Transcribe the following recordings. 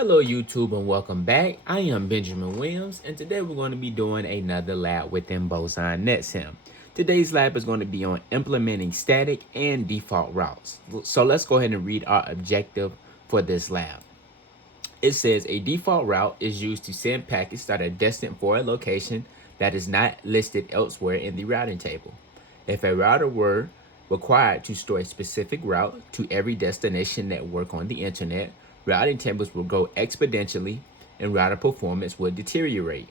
Hello YouTube and welcome back. I am Benjamin Williams and today we're going to be doing another lab within Boson NetSim. Today's lab is going to be on implementing static and default routes. So let's go ahead and read our objective for this lab. It says a default route is used to send packets that are destined for a location that is not listed elsewhere in the routing table. If a router were required to store a specific route to every destination network on the internet, routing tables will grow exponentially and router performance would deteriorate.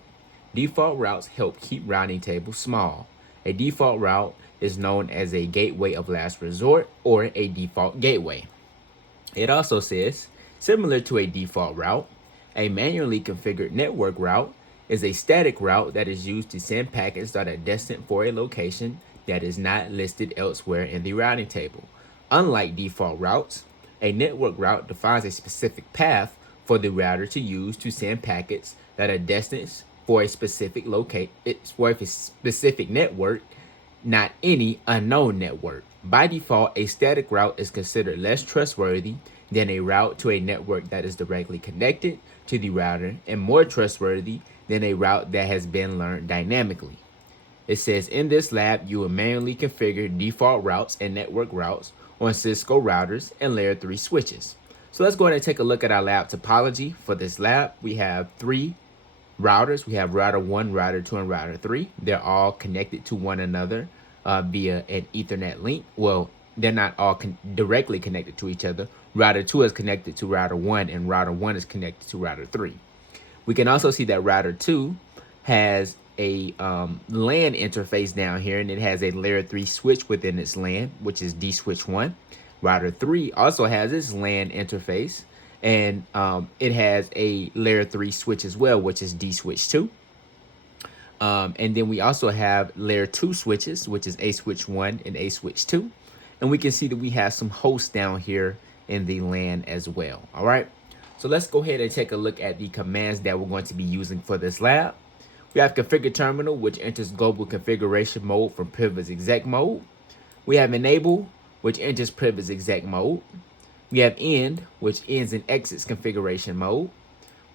Default routes help keep routing tables small. A default route is known as a gateway of last resort or a default gateway. It also says, similar to a default route, a manually configured network route is a static route that is used to send packets that are destined for a location that is not listed elsewhere in the routing table. Unlike default routes, a network route defines a specific path for the router to use to send packets that are destined for a specific network, not any unknown network. By default, a static route is considered less trustworthy than a route to a network that is directly connected to the router and more trustworthy than a route that has been learned dynamically. It says in this lab, you will manually configure default routes and network routes on Cisco routers and layer 3 switches. So let's go ahead and take a look at our lab topology. For this lab, we have 3 routers. We have router 1, router 2, and router 3. They're all connected to one another via an Ethernet link. Well, they're not all directly connected to each other. Router 2 is connected to router 1, and router 1 is connected to router 3. We can also see that router 2 has a LAN interface down here, and it has a layer 3 switch within its LAN, which is D switch 1. Router 3 also has its LAN interface, and it has a layer 3 switch as well, which is D switch 2. And then we also have layer 2 switches, which is A switch 1 and A switch 2. And we can see that we have some hosts down here in the LAN as well. All right, so let's go ahead and take a look at the commands that we're going to be using for this lab. We have configure terminal, which enters global configuration mode from privilege exec mode. We have enable, which enters privilege exec mode. We have end, which ends and exits configuration mode.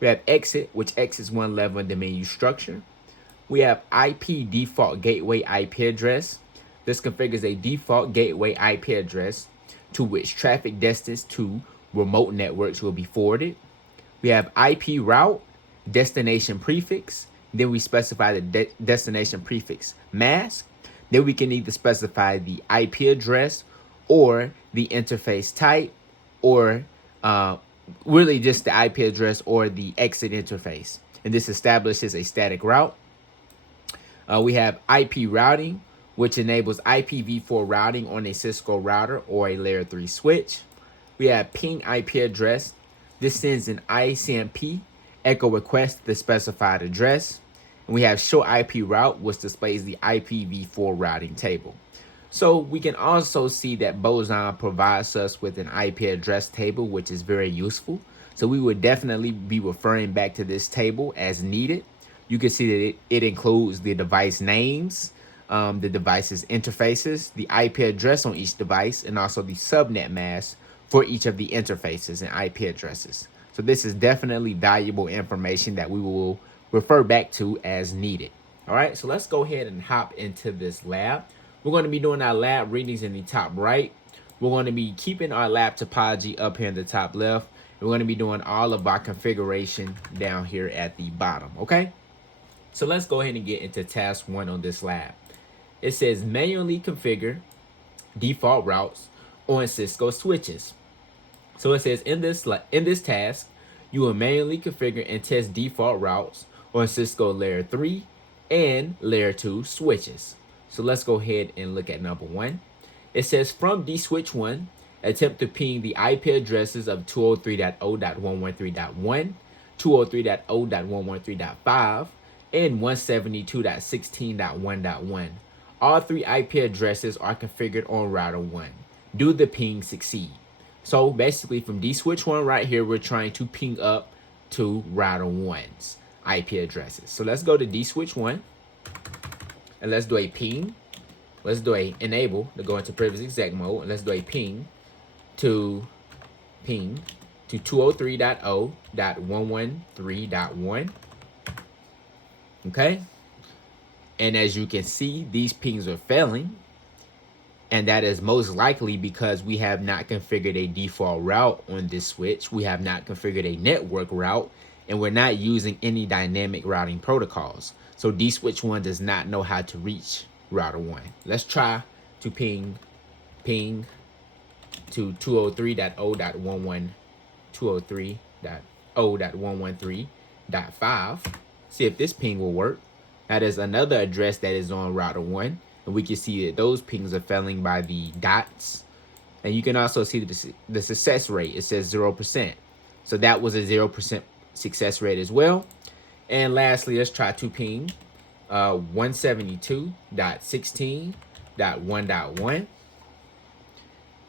We have exit, which exits one level in the menu structure. We have IP default gateway IP address. This configures a default gateway IP address to which traffic destined to remote networks will be forwarded. We have IP route, destination prefix. Then we specify the destination prefix mask. Then we can either specify the IP address or the interface type, or really just the IP address or the exit interface. And this establishes a static route. We have IP routing, which enables IPv4 routing on a Cisco router or a layer 3 switch. We have ping IP address. This sends an ICMP echo request to the specified address. And we have show IP route, which displays the IPv4 routing table. So we can also see that Boson provides us with an IP address table, which is very useful. So we would definitely be referring back to this table as needed. You can see that it includes the device names, the device's interfaces, the IP address on each device, and also the subnet mask for each of the interfaces and IP addresses. So this is definitely valuable information that we will refer back to as needed. All right, so let's go ahead and hop into this lab. We're going to be doing our lab readings in the top right. We're going to be keeping our lab topology up here in the top left. We're going to be doing all of our configuration down here at the bottom, okay? So let's go ahead and get into task 1 on this lab. It says manually configure default routes on Cisco switches. So it says in this task, you will manually configure and test default routes on Cisco layer 3 and layer 2 switches. So let's go ahead and look at number 1. It says from D switch 1, attempt to ping the IP addresses of 203.0.113.1, 203.0.113.5, and 172.16.1.1. All 3 IP addresses are configured on router 1. Do the ping succeed? So basically from D switch 1 right here, we're trying to ping up to router 1's IP addresses. So let's go to D switch 1 and let's do a ping. Let's do a enable to go into privilege exec mode, and let's do a ping to ping to 203.0.113.1. Okay. And as you can see, these pings are failing. And that is most likely because we have not configured a default route on this switch. We have not configured a network route, and we're not using any dynamic routing protocols. So D-switch 1 does not know how to reach router 1. Let's try to ping to 203.0.113.5. See if this ping will work. That is another address that is on router 1. And we can see that those pings are failing by the dots. And you can also see the success rate. It says 0%. So that was a 0% success rate as well. And lastly, let's try to ping 172.16.1.1.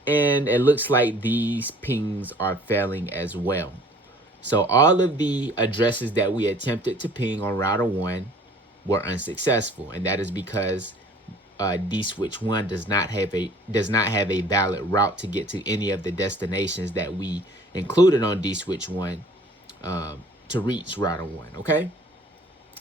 And it looks like these pings are failing as well. So all of the addresses that we attempted to ping on router 1 were unsuccessful. And that is because D-switch 1 does not have a valid route to get to any of the destinations that we included on D-switch 1 to reach router 1. Okay.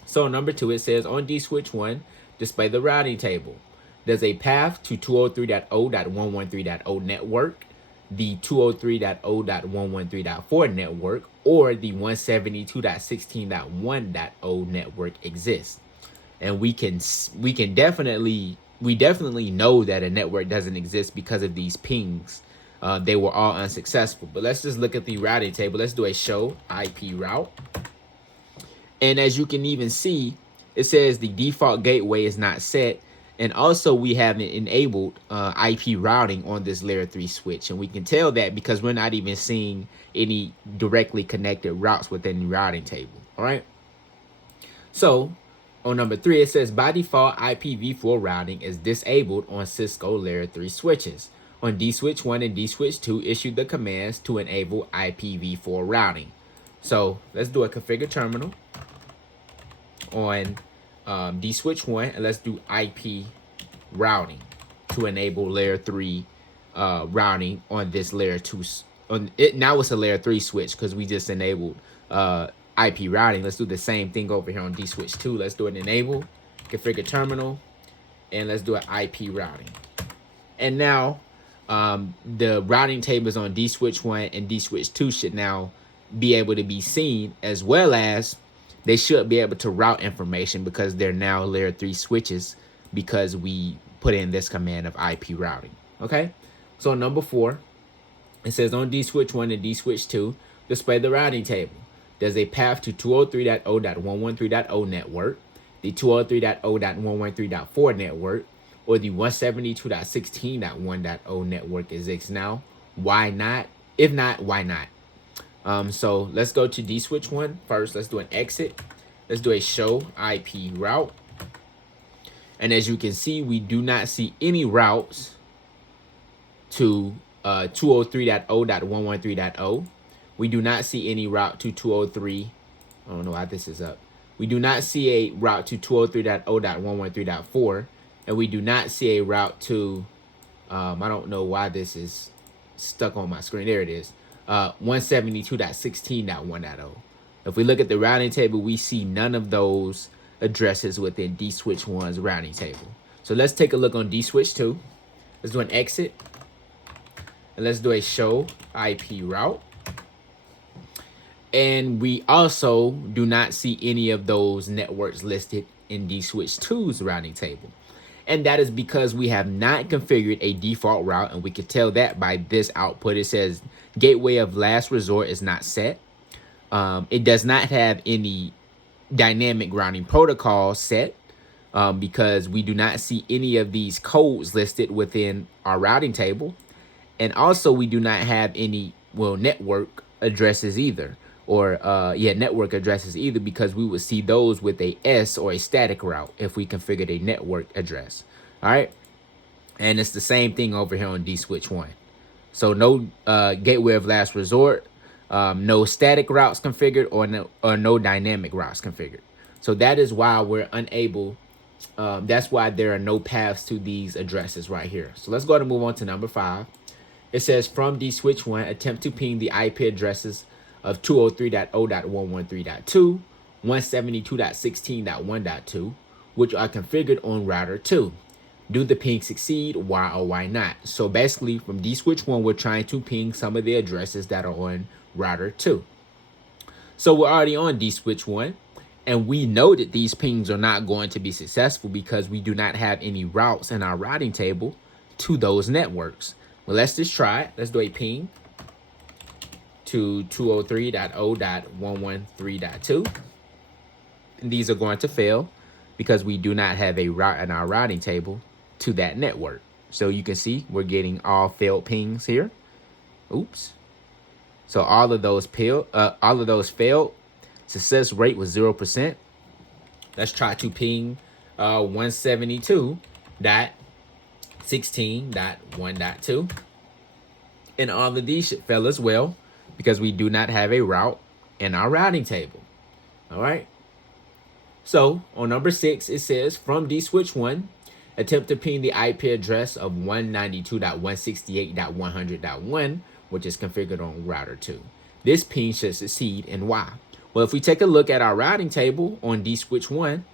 So number 2, it says on D-switch 1, display the routing table. There's a path to 203.0.113.0 network, the 203.0.113.4 network, or the 172.16.1.0 network exists. And we definitely know that a network doesn't exist because of these pings. They were all unsuccessful. But let's just look at the routing table. Let's do a show IP route. And as you can even see, it says the default gateway is not set. And also we haven't enabled IP routing on this layer 3 switch. And we can tell that because we're not even seeing any directly connected routes within the routing table. All right. So on number 3, it says by default IPv4 routing is disabled on Cisco layer 3 switches. On D-switch 1 and D-switch 2, issue the commands to enable IPv4 routing. So let's do a configure terminal on D-switch 1, and let's do IP routing to enable layer 3 routing on this layer 2. Now it's a layer 3 switch because we just enabled IP routing. Let's do the same thing over here on D-switch 2. Let's do an enable, configure terminal, and let's do an IP routing. And now the routing tables on D-switch 1 and D-switch 2 should now be able to be seen, as well as they should be able to route information because they're now layer 3 switches because we put in this command of IP routing. Okay, so number 4, it says on D-switch 1 and D-switch 2, display the routing table. There's a path to 203.0.113.0 network, the 203.0.113.4 network, or the 172.16.1.0 network exists now. Why not? If not, why not? So let's go to D-switch 1 first. Let's do an exit. Let's do a show IP route. And as you can see, we do not see any routes to 203.0.113.0. We do not see any route to 203. I don't know why this is up. We do not see a route to 203.0.113.4. And we do not see a route to, I don't know why this is stuck on my screen. There it is. 172.16.1.0. If we look at the routing table, we see none of those addresses within D-switch 1's routing table. So let's take a look on D-switch 2. Let's do an exit. And let's do a show IP route. And we also do not see any of those networks listed in D-switch 2's routing table. And that is because we have not configured a default route, and we can tell that by this output. It says gateway of last resort is not set. It does not have any dynamic routing protocol set because we do not see any of these codes listed within our routing table. And also we do not have any, network addresses either. Network addresses either, because we would see those with a S or a static route if we configured a network address. All right. And it's the same thing over here on D-switch 1. So no gateway of last resort, no static routes configured, or no dynamic routes configured. So that is why we're unable. That's why there are no paths to these addresses right here. So let's go ahead and move on to number 5. It says from the switch 1, attempt to ping the IP addresses of 203.0.113.2, 172.16.1.2, which are configured on router 2. Do the ping succeed? Why or why not? So basically, from D switch 1, we're trying to ping some of the addresses that are on router 2. So we're already on D switch 1, and we know that these pings are not going to be successful because we do not have any routes in our routing table to those networks. Well, let's just try it. Let's do a ping to 203.0.113.2. And these are going to fail because we do not have a route in our routing table to that network. So you can see we're getting all failed pings here. Oops. So all of those failed. Success rate was 0%. Let's try to ping 172.16.1.2. And all of these should fail as well because we do not have a route in our routing table. All right. So on number 6, it says from D switch 1, attempt to ping the IP address of 192.168.100.1, which is configured on router 2. This ping should succeed, and why? Well, if we take a look at our routing table on D switch 1,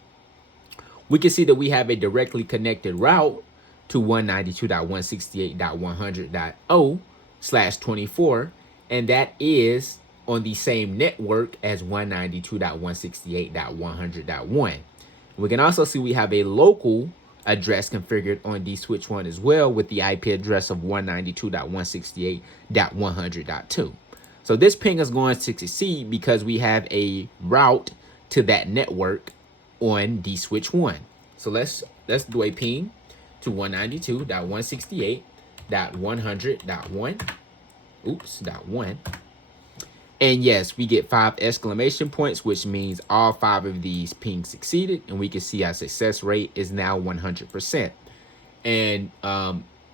we can see that we have a directly connected route to 192.168.100.0/24, and that is on the same network as 192.168.100.1. We can also see we have a local address configured on D switch 1 as well with the IP address of 192.168.100.2. So this ping is going to succeed because we have a route to that network on D switch 1. So let's do a ping to 192.168.100.1. .1. And yes, we get 5 exclamation points, which means all 5 of these pings succeeded, and we can see our success rate is now 100%. And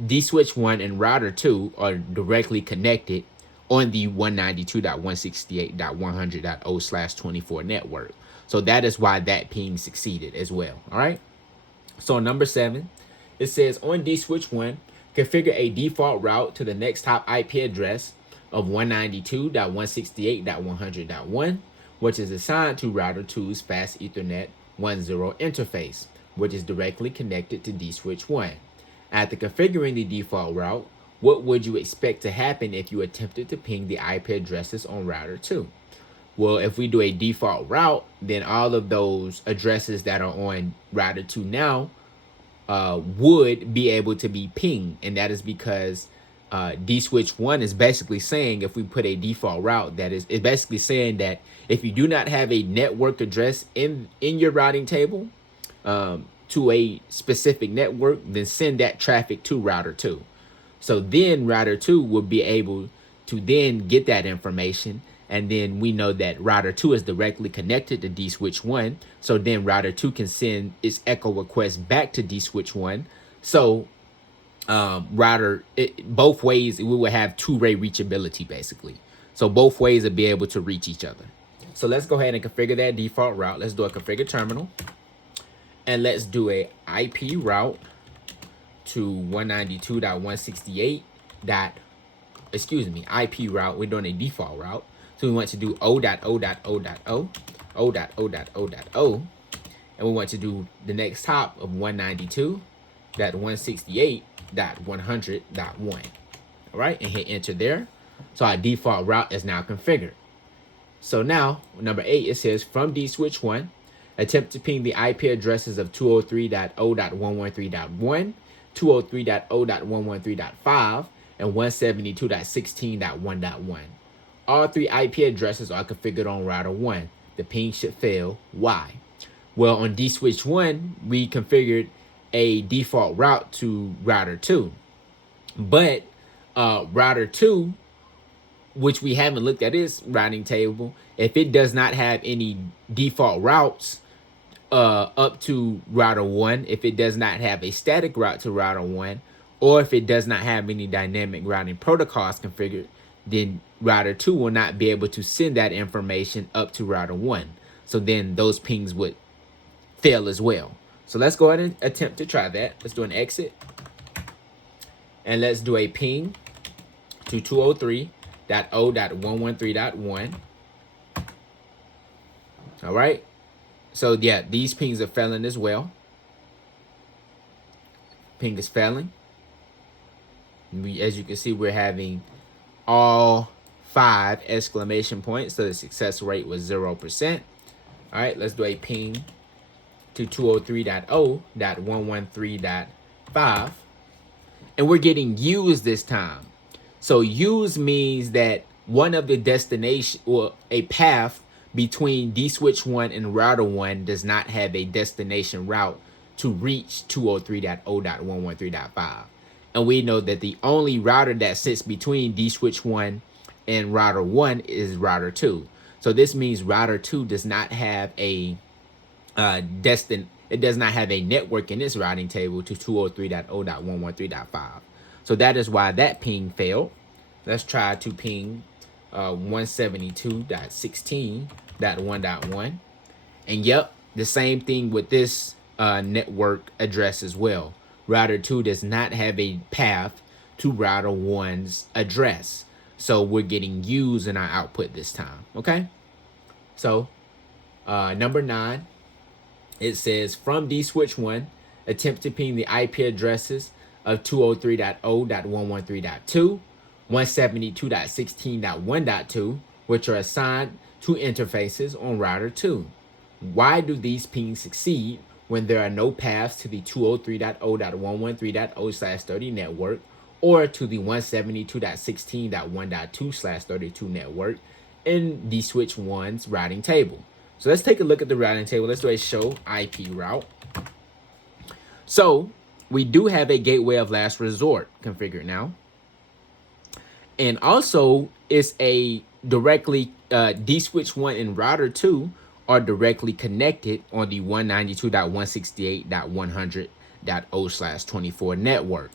D switch 1 and router 2 are directly connected on the 192.168.100.0/24 network. So that is why that ping succeeded as well. All right. So number 7, it says on D switch 1, configure a default route to the next hop IP address of 192.168.100.1, which is assigned to router 2's fast Ethernet 10 interface, which is directly connected to D switch 1. After configuring the default route, what would you expect to happen if you attempted to ping the IP addresses on router 2? Well, if we do a default route, then all of those addresses that are on router 2 now would be able to be pinged. And that is because D switch 1 is basically saying, if we put a default route, that is, it's basically saying that if you do not have a network address in your routing table to a specific network, then send that traffic to router 2. So then router 2 will be able to then get that information. And then we know that router 2 is directly connected to D switch 1. So then router 2 can send its echo request back to D switch 1. So both ways, we will have two-way reachability basically. So both ways will be able to reach each other. So let's go ahead and configure that default route. Let's do a configure terminal. And let's do a IP route to 192.168. IP route. We're doing a default route. So we want to do O.O.O.O.O, and we want to do the next hop of 192.168.100.1. All right, and hit enter there. So our default route is now configured. So now, number 8, it says from D switch 1, attempt to ping the IP addresses of 203.0.113.1, 203.0.113.5, and 172.16.1.1. All 3 IP addresses are configured on router 1. The ping should fail. Why? Well, on D switch 1, we configured a default route to router 2. But router 2, which we haven't looked at its routing table, if it does not have any default routes up to router 1, if it does not have a static route to router 1, or if it does not have any dynamic routing protocols configured, then router 2 will not be able to send that information up to router 1. So then those pings would fail as well. So let's go ahead and attempt to try that. Let's do an exit. And let's do a ping to 203.0.113.1. All right. So yeah, these pings are failing as well. Ping is failing. As you can see, we're having all 5 exclamation points. So the success rate was 0%. All right, let's do a ping to 203.0.113.5. And we're getting used this time. So use means that one of the destination or a path between dswitch1 and router1 does not have a destination route to reach 203.0.113.5. And we know that the only router that sits between dswitch1 and router 1 is router 2. So this means router 2 does not have a it does not have a network in its routing table to 203.0.113.5. So that is why that ping failed. Let's try to ping 172.16.1.1. And yep, the same thing with this network address as well. Router 2 does not have a path to router 1's address. So we're getting used in our output this time. Okay. So number 9, it says from dswitch1, attempt to ping the IP addresses of 203.0.113.2, 172.16.1.2, which are assigned to interfaces on router 2. Why do these pings succeed when there are no paths to the 203.0.113.0/30 network or to the 172.16.1.2/32 network in dswitch1's routing table? So let's take a look at the routing table. Let's do a show IP route. So we do have a gateway of last resort configured now. And also it's a directly dswitch1 and router 2 are directly connected on the 192.168.100.0/24 network.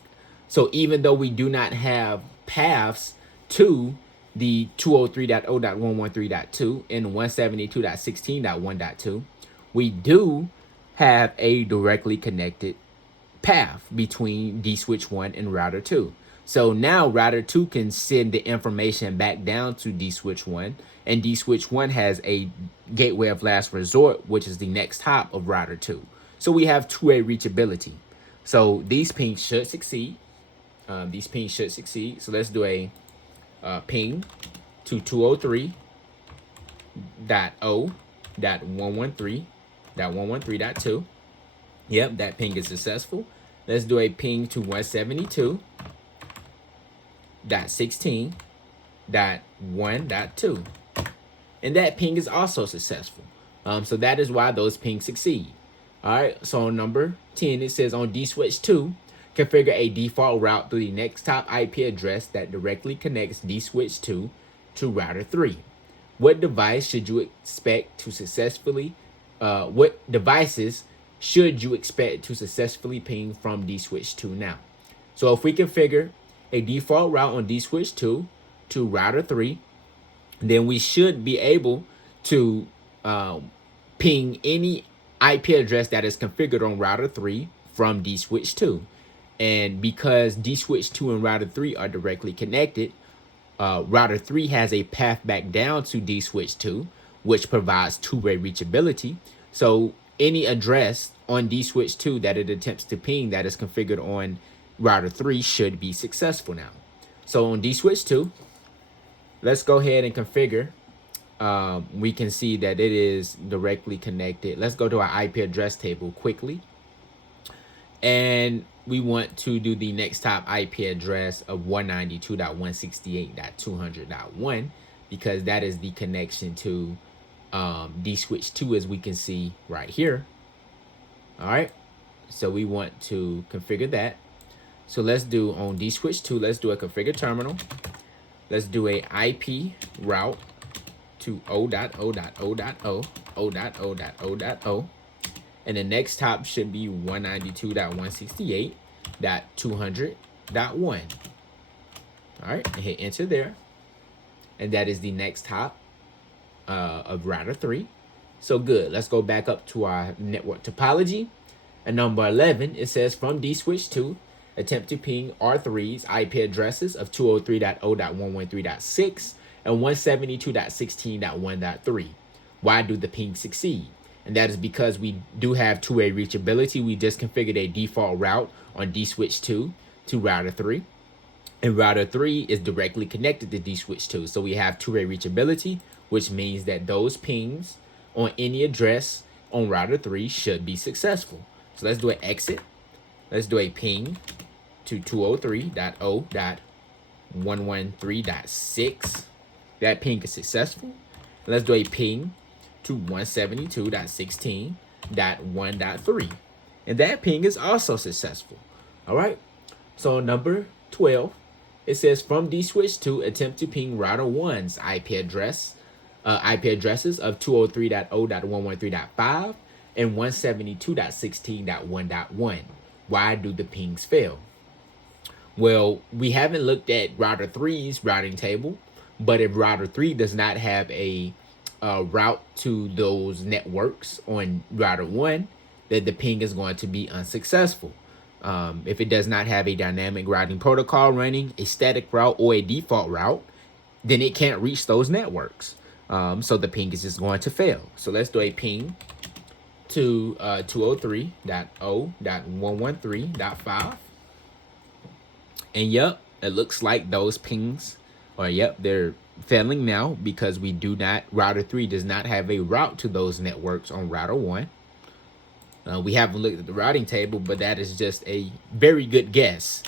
So even though we do not have paths to the 203.0.113.2 and 172.16.1.2, we do have a directly connected path between dswitch1 and router 2. So now router 2 can send the information back down to dswitch1, and dswitch1 has a gateway of last resort, which is the next hop of router 2. So we have two-way reachability. So these pings should succeed. So let's do a ping to 203.0.113.113.2. Yep, that ping is successful. Let's do a ping to 172.16.1.2. And that ping is also successful. So that is why those pings succeed. All right, so on number 10, it says on dswitch2, configure a default route through the next top IP address that directly connects dswitch2 to router 3. What devices should you expect to successfully ping from dswitch2 now? So if we configure a default route on dswitch2 to router 3, then we should be able to ping any IP address that is configured on router 3 from dswitch2. And because dswitch2 and router 3 are directly connected, router 3 has a path back down to dswitch2, which provides two-way reachability. So any address on dswitch2 that it attempts to ping that is configured on router 3 should be successful now. So on dswitch2, let's go ahead and configure. We can see that it is directly connected. Let's go to our IP address table quickly. And we want to do the next top IP address of 192.168.200.1 because that is the connection to dswitch2, as we can see right here. All right, so we want to configure that. So let's do on dswitch2, let's do a configure terminal. Let's do a IP route to 0.0.0.0, and the next top should be 192.168.200.1. All right, and hit enter there. And that is the next hop of router 3. So good. Let's go back up to our network topology. And number 11, it says from dswitch2, attempt to ping R3's IP addresses of 203.0.113.6 and 172.16.1.3. Why do the pings succeed? And that is because we do have two-way reachability. We just configured a default route on dswitch2 to router 3. And router 3 is directly connected to dswitch2. So we have two-way reachability, which means that those pings on any address on router 3 should be successful. So let's do an exit. Let's do a ping to 203.0.113.6. That ping is successful. Let's do a ping to 172.16.1.3. And that ping is also successful. All right. So number 12, it says from dswitch2, attempt to ping router 1's IP addresses of 203.0.113.5 and 172.16.1.1. Why do the pings fail? Well, we haven't looked at router 3's routing table, but if router 3 does not have a route to those networks on router 1, then the ping is going to be unsuccessful. If it does not have a dynamic routing protocol running, a static route, or a default route, then it can't reach those networks. So the ping is just going to fail. So let's do a ping to 203.0.113.5. And yep, it looks like those pings they're failing now because router 3 does not have a route to those networks on router 1. We haven't looked at the routing table, but that is just a very good guess,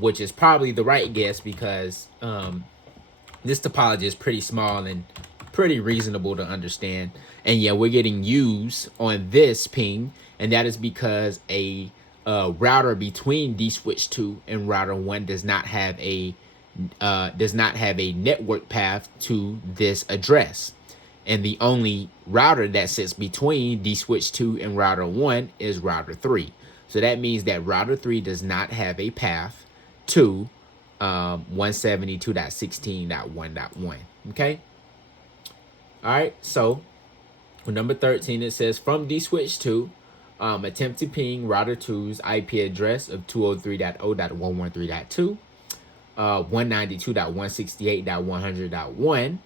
which is probably the right guess because this topology is pretty small and pretty reasonable to understand. And yeah, we're getting used on this ping, and that is because a router between dswitch2 and router 1 does not have a network path to this address. And the only router that sits between dswitch2 and router 1 is router 3. So that means that router 3 does not have a path to 172.16.1.1. Okay? All right, so for number 13, it says from dswitch2, attempt to ping router 2's IP address of 203.0.113.2, 192.168.100.1,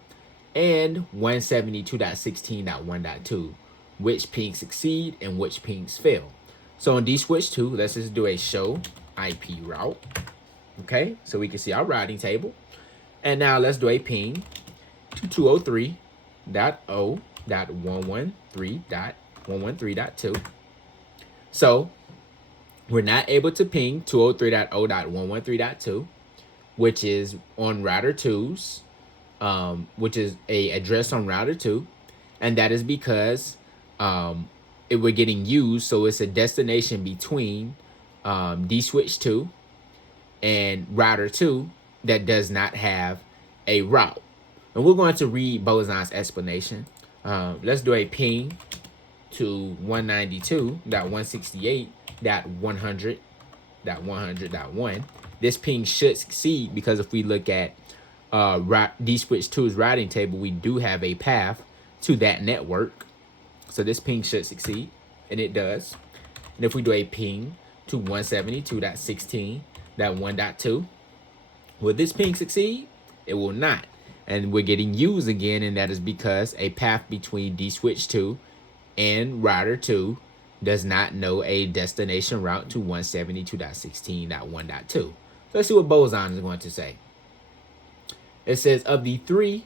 and 172.16.1.2. Which pings succeed and which pings fail? So on dswitch2, let's just do a show IP route. Okay, so we can see our routing table. And now let's do a ping to 203.0.113.113.2. So we're not able to ping 203.0.113.2, which is on router 2's, which is a address on router 2. And that is because we're getting used. So it's a destination between dswitch2 and router 2 that does not have a route. And we're going to read Boson's explanation. Let's do a ping to 192.168.100.100.1. This ping should succeed because if we look at dswitch2's routing table, we do have a path to that network. So this ping should succeed, and it does. And if we do a ping to 172.16.1.2, will this ping succeed? It will not. And we're getting used again, and that is because a path between dswitch2 and router 2 does not know a destination route to 172.16.1.2. So let's see what Boson is going to say. It says, of the three,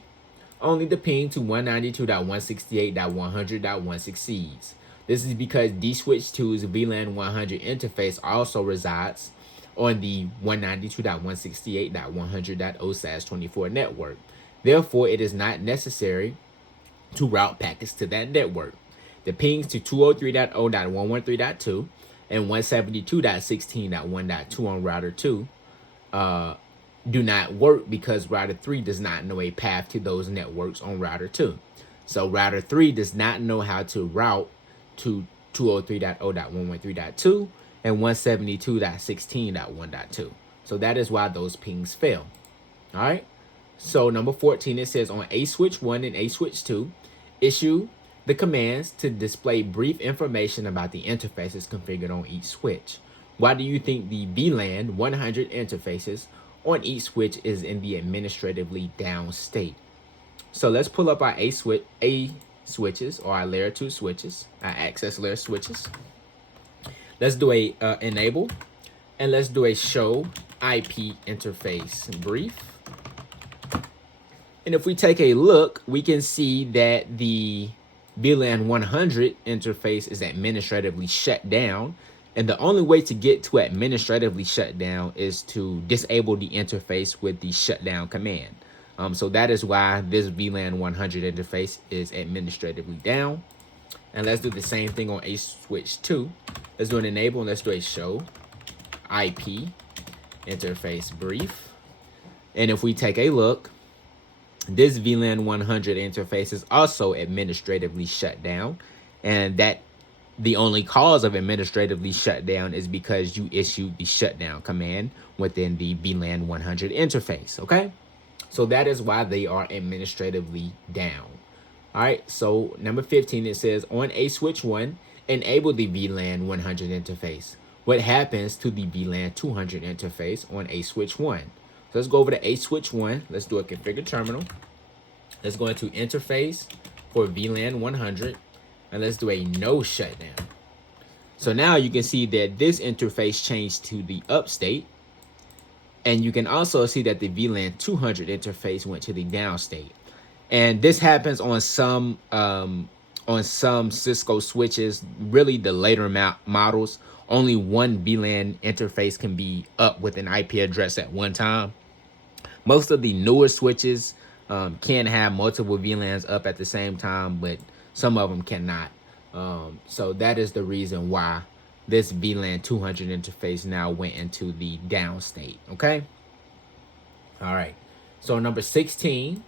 only the ping to 192.168.100.1 succeeds. This is because dswitch2's VLAN 100 interface also resides on the 192.168.100.0/24 network. Therefore, it is not necessary to route packets to that network. The pings to 203.0.113.2 and 172.16.1.2 on router 2 do not work because router 3 does not know a path to those networks on router 2. So router 3 does not know how to route to 203.0.113.2 and 172.16.1.2. So that is why those pings fail. All right. So number 14, it says on A switch 1 and A switch 2, issue the commands to display brief information about the interfaces configured on each switch. Why do you think the VLAN 100 interfaces on each switch is in the administratively down state? So let's pull up our A switches, or our layer 2 switches, our access layer switches. Let's do a enable, and let's do a show IP interface brief. And if we take a look, we can see that the VLAN 100 interface is administratively shut down. And the only way to get to administratively shut down is to disable the interface with the shutdown command. So that is why this VLAN 100 interface is administratively down. And let's do the same thing on A switch 2. Let's do an enable, and let's do a show IP interface brief. And if we take a look, this VLAN 100 interface is also administratively shut down, and that the only cause of administratively shut down is because you issued the shutdown command within the VLAN 100 interface, okay? So that is why they are administratively down. All right, so number 15, it says on A switch 1, enable the VLAN 100 interface. What happens to the VLAN 200 interface on A switch 1? So let's go over to A switch 1. Let's do a configure terminal. Let's go into interface for VLAN 100, and let's do a no shutdown. So now you can see that this interface changed to the up state, and you can also see that the VLAN 200 interface went to the down state. And this happens on some Cisco switches, really the later models. Only one VLAN interface can be up with an IP address at one time. Most of the newer switches can have multiple VLANs up at the same time, but some of them cannot. So that is the reason why this VLAN 200 interface now went into the down state, okay? All right, so number 16,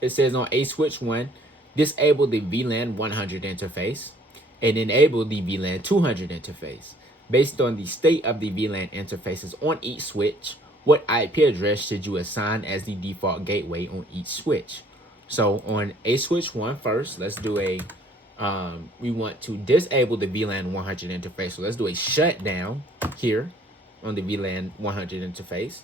it says on A switch 1, disable the VLAN 100 interface and enable the VLAN 200 interface. Based on the state of the VLAN interfaces on each switch, what IP address should you assign as the default gateway on each switch? So on A switch 1 first, let's do a, we want to disable the VLAN 100 interface. So let's do a shutdown here on the VLAN 100 interface.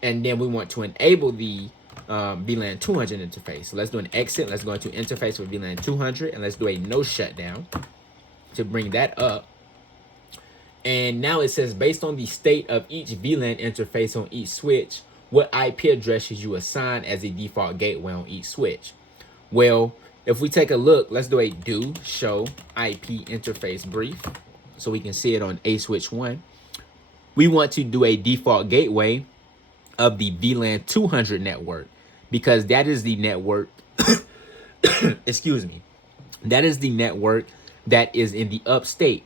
And then we want to enable the VLAN 200 interface. So let's do an exit. Let's go into interface with VLAN 200, and let's do a no shutdown to bring that up. And now it says, based on the state of each VLAN interface on each switch, what IP address should you assign as a default gateway on each switch? Well, if we take a look, let's do a do show IP interface brief so we can see it on A switch 1. We want to do a default gateway of the VLAN 200 network, because that is the network, excuse me, that is the network that is in the up state.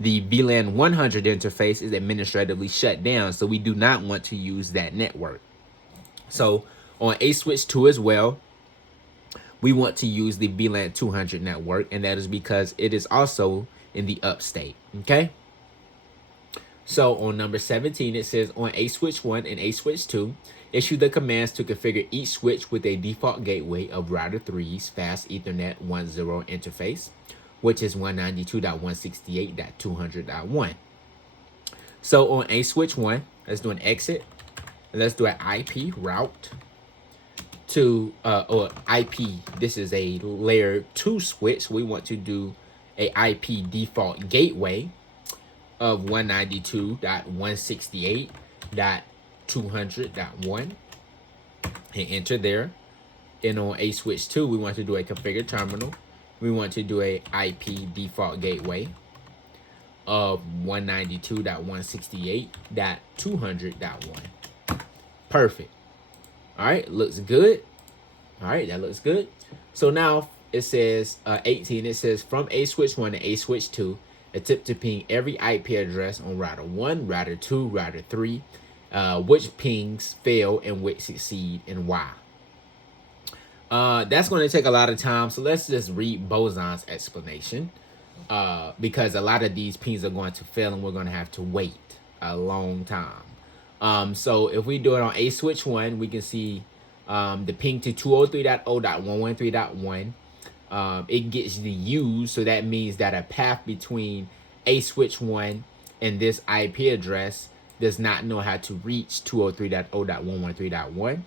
The VLAN 100 interface is administratively shut down, so we do not want to use that network. So on A switch 2 as well, we want to use the VLAN 200 network, and that is because it is also in the up state, okay? So on number 17, it says on A switch 1 and A switch 2, issue the commands to configure each switch with a default gateway of router 3's fast Ethernet 1.0 interface, which is 192.168.200.1. So on A switch 1, let's do an exit, and let's do an IP route to, or IP, this is a layer 2 switch. We want to do a IP default gateway of 192.168.200.1 and enter there. And on A switch 2, we want to do a configure terminal. We want to do a IP default gateway of 192.168.200.1. Perfect. All right, looks good. All right, that looks good. So now it says 18, it says from A switch 1 to A switch 2, attempt to ping every IP address on router 1, router 2, router 3, which pings fail and which succeed, and why. That's going to take a lot of time, so let's just read Boson's explanation, because a lot of these pings are going to fail and we're going to have to wait a long time. So if we do it on A switch 1, we can see the ping to 203.0.113.1. It gets the use, so that means that a path between A switch 1 and this IP address does not know how to reach 203.0.113.1,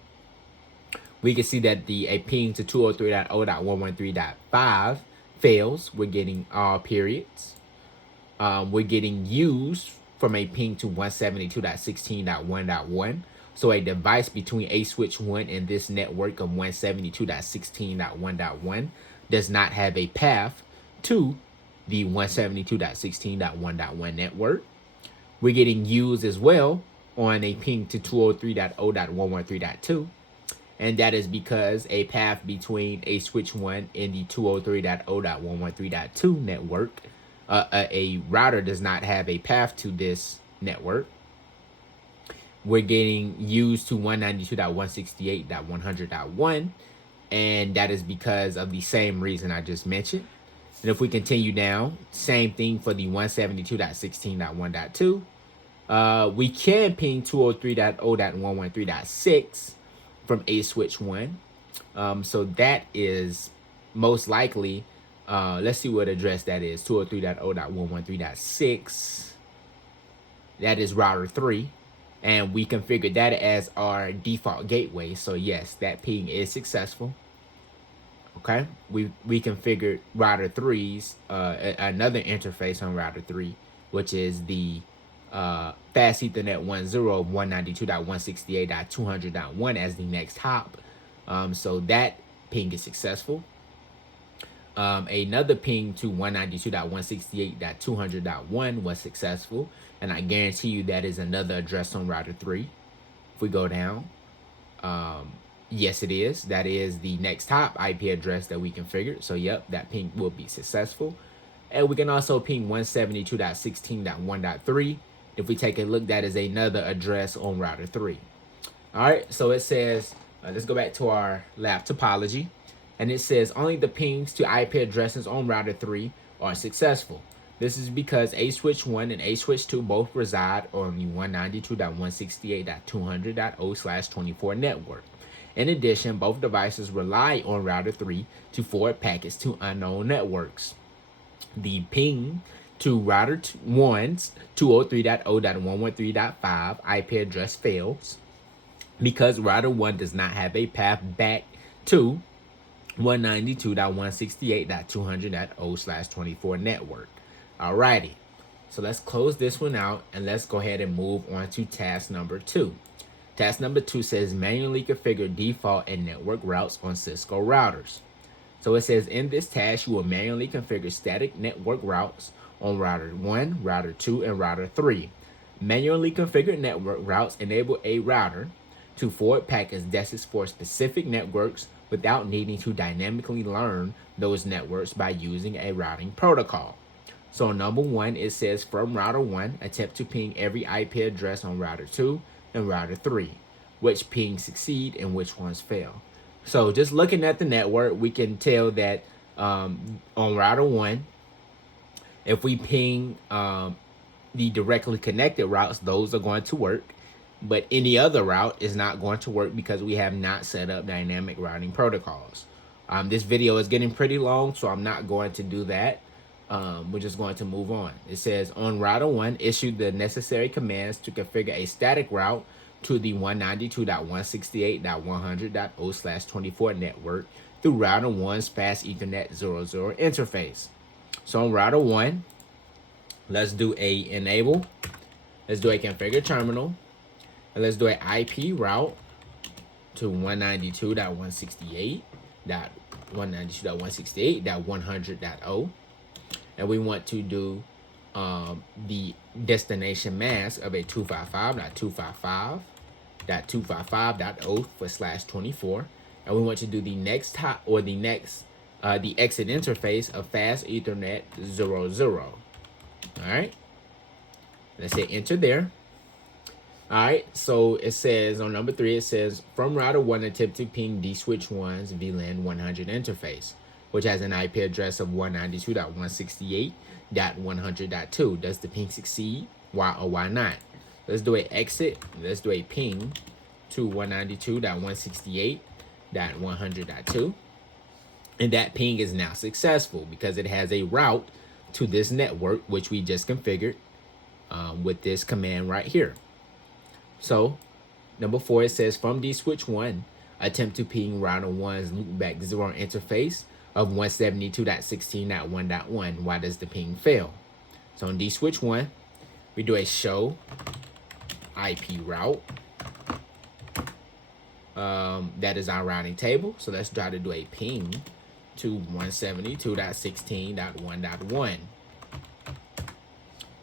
we can see that a ping to 203.0.113.5 fails. We're getting all periods. We're getting used from a ping to 172.16.1.1. So a device between a switch 1 and this network of 172.16.1.1 does not have a path to the 172.16.1.1 network. We're getting used as well on a ping to 203.0.113.2. And that is because a path between a switch 1 and the 203.0.113.2 network, a router does not have a path to this network. We're getting used to 192.168.100.1, and that is because of the same reason I just mentioned. And if we continue down, same thing for the 172.16.1.2. We can ping 203.0.113.6 from a switch 1. So that is most likely, let's see what address that is, 203.0.113.6. That is router 3. And we configured that as our default gateway. So yes, that ping is successful. Okay, we configured router 3's another interface on router 3, which is the fast Ethernet 10 of 192.168.200.1 as the next hop. So that ping is successful. Another ping to 192.168.200.1 was successful, and I guarantee you that is another address on router 3. If we go down, yes, it is. That is the next hop IP address that we configured. So yep, that ping will be successful. And we can also ping 172.16.1.3. If we take a look, that is another address on router 3. All right, so it says, let's go back to our lab topology. And it says only the pings to IP addresses on router 3 are successful. This is because a switch 1 and a switch 2 both reside on the 192.168.200.0/24 network. In addition, both devices rely on router 3 to forward packets to unknown networks. The ping to router 1's 203.0.113.5 IP address fails because router 1 does not have a path back to 192.168.200.0/24 network. Alrighty, so let's close this one out and let's go ahead and move on to task number 2. Task number 2 says manually configure default and network routes on Cisco routers. So it says in this task, you will manually configure static network routes on router 1, router 2, and router 3. Manually configured network routes enable a router to forward packets destined for specific networks without needing to dynamically learn those networks by using a routing protocol. So number 1, it says from router 1, attempt to ping every IP address on router 2 and router 3. Which pings succeed and which ones fail. So just looking at the network, we can tell that on router 1, if we ping the directly connected routes, those are going to work. But any other route is not going to work because we have not set up dynamic routing protocols. This video is getting pretty long, so I'm not going to do that. We're just going to move on. It says on router 1, issue the necessary commands to configure a static route to the 192.168.100.0/24 network through router 1's fast Ethernet 00 interface. So on router 1, let's do a enable. Let's do a configure terminal. And let's do an IP route to 192.168.100.0. And we want to do the destination mask of a 255.255.255.0/24. And we want to do the next hop or the exit interface of fast Ethernet 00. All right. Let's hit enter there. All right, so it says on number 3, it says from router 1, attempt to ping the switch 1's VLAN 100 interface, which has an IP address of 192.168.100.2. Does the ping succeed? Why or why not? Let's do an exit. Let's do a ping to 192.168.100.2. And that ping is now successful because it has a route to this network, which we just configured. with this command right here. So number 4, it says from D switch 1, attempt to ping router 1's loopback 0 interface of 172.16.1.1. Why does the ping fail? So on D switch 1, we do a show IP route. That is our routing table. So let's try to do a ping to 172.16.1.1.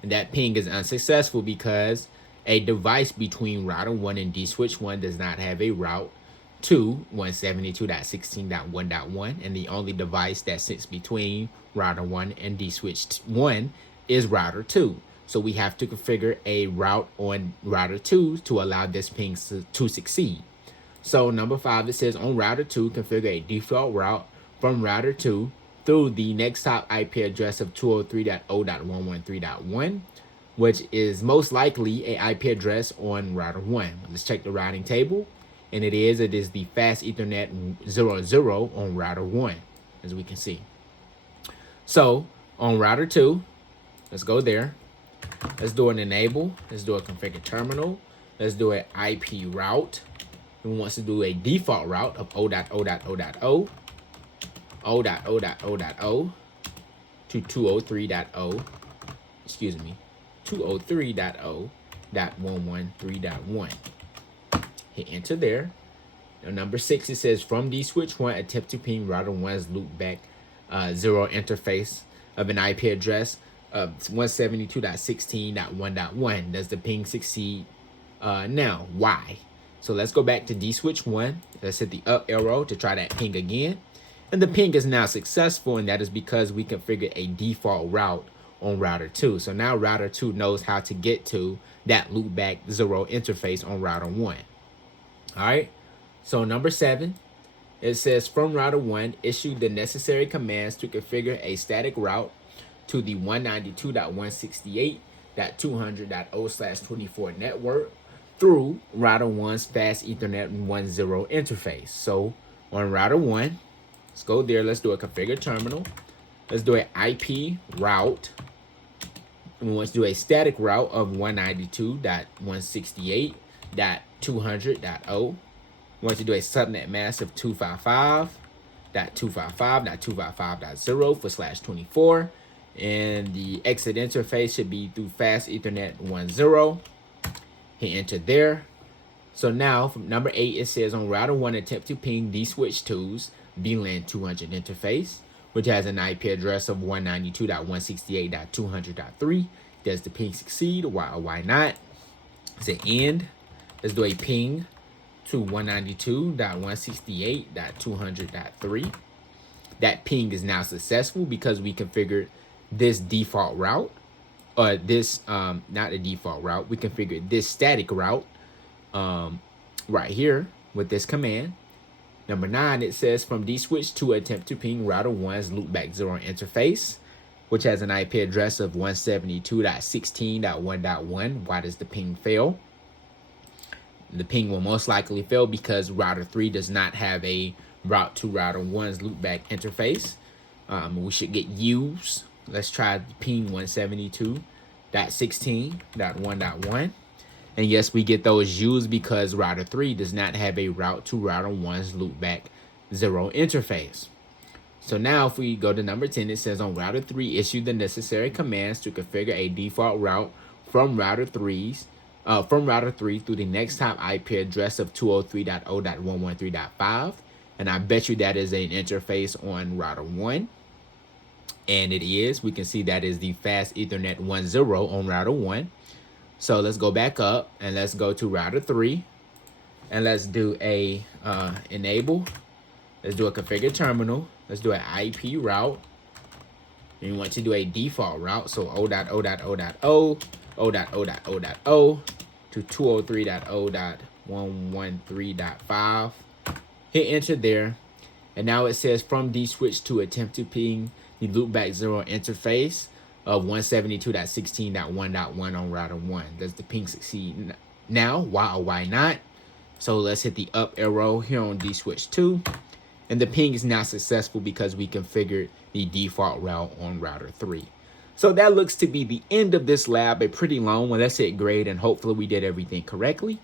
And that ping is unsuccessful because a device between router 1 and D switch 1 does not have a route to 172.16.1.1, and the only device that sits between router 1 and D switch 1 is router 2. So we have to configure a route on router 2 to allow this ping to succeed. So number 5, it says on router 2, configure a default route from router 2 through the next top IP address of 203.0.113.1, which is most likely a IP address on router 1. Let's check the routing table, and it is the fast Ethernet 00 on router 1, as we can see. So on router 2, let's go there. Let's do an enable. Let's do a configure terminal. Let's do an IP route. We want to do a default route of 0.0.0.0, 0.0.0.0 to 203.0, 203.0.113.1. Hit enter there. Now number 6, it says from D switch 1, attempt to ping router 1's loopback 0 interface of an IP address of 172.16.1.1. Does the ping succeed? Now, why? So let's go back to D switch 1. Let's hit the up arrow to try that ping again. And the ping is now successful, and that is because we configured a default route on router 2. So now router 2 knows how to get to that loopback 0 interface on router 1. All right. So number 7, it says from router 1, issue the necessary commands to configure a static route to the 192.168.200.0/24 network through router 1's fast Ethernet 10 interface. So on router 1, let's go there. Let's do a configure terminal. Let's do an IP route. And we want to do a static route of 192.168.200.0. We want to do a subnet mask of 255.255.255.0/24. And the exit interface should be through fast Ethernet 10. Hit enter there. So now from number 8, it says on router 1, attempt to ping D switch 2's VLAN 200 interface, which has an IP address of 192.168.200.3. Does the ping succeed? Why not? Say end. Let's do a ping to 192.168.200.3. That ping is now successful because we configured this default route, or this not a default route. We configured this static route right here with this command. Number 9, it says from D switch 2, attempt to ping router 1's loopback 0 interface, which has an IP address of 172.16.1.1. Why does the ping fail? The ping will most likely fail because router 3 does not have a route to router 1's loopback interface. We should get U's. Let's try ping 172.16.1.1. And yes, we get those U's because router 3 does not have a route to router 1's loopback 0 interface. So now if we go to number 10, it says on router 3, issue the necessary commands to configure a default route from router 3 through the next top IP address of 203.0.113.5. And I bet you that is an interface on router 1. And it is. We can see that is the fast Ethernet 10 on router 1. So let's go back up and let's go to router 3. And let's do a enable. Let's do a configure terminal. Let's do an IP route. And you want to do a default route. So 0.0.0.0, 0.0.0.0 to 203.0.113.5. Hit enter there. And now it says from D switch to attempt to ping the loopback 0 interface of 172.16.1.1 on router 1. Does the ping succeed now? Why not? So let's hit the up arrow here on D switch 2. And the ping is now successful because we configured the default route on router 3. So that looks to be the end of this lab, a pretty long one. Let's hit grade, and hopefully we did everything correctly.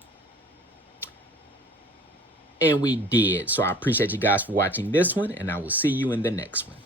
And we did. So I appreciate you guys for watching this one, and I will see you in the next one.